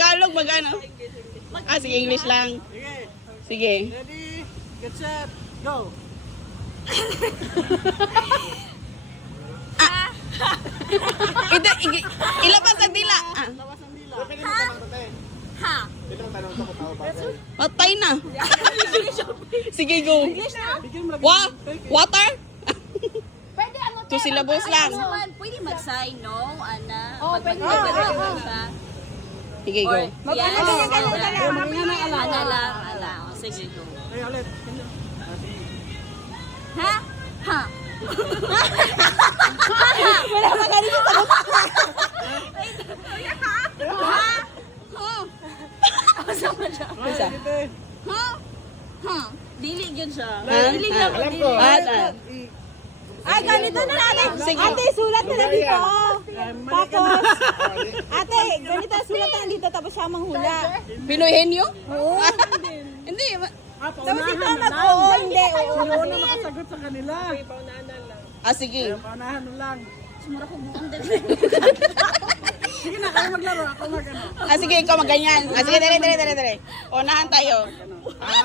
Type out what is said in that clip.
Tagalog, mag-ano? Ah, sige, English lang. Sige. Ready, get set, go. Ilabas ang dila. Ah. Lawas ang dila. Ha? Patay na. Sige, go. Water? Pwede ano Two syllables lang. Pwede mag-sign, no? Ana. Oo, pwede. Sige, go. Yes. Ana lang, ala. Sige, go. Ay, ulit. Ha? Ha? Wala pa ganito sa Isa. Ha? Ha? Dili yun siya. Ha? Dili Ha? lang. Alam ko. Ay, ganito na natin. Sige. Ate, sulat na lang dito. Tapos, ate, ganito sulat na lang dito. Tapos siya manghula. Pinoy henyo? Oo. Hindi. Tapos ito mag-oo, hindi. Oo. Hindi na makasagot sa kanila. Ah, sige. Paunahan mo lang. Sumura ko buong Sige na, kayo maglaro. Ako mag-ano. Ah, sige, ikaw maganyan. Ah, sige, dali. Unahan tayo. Ah,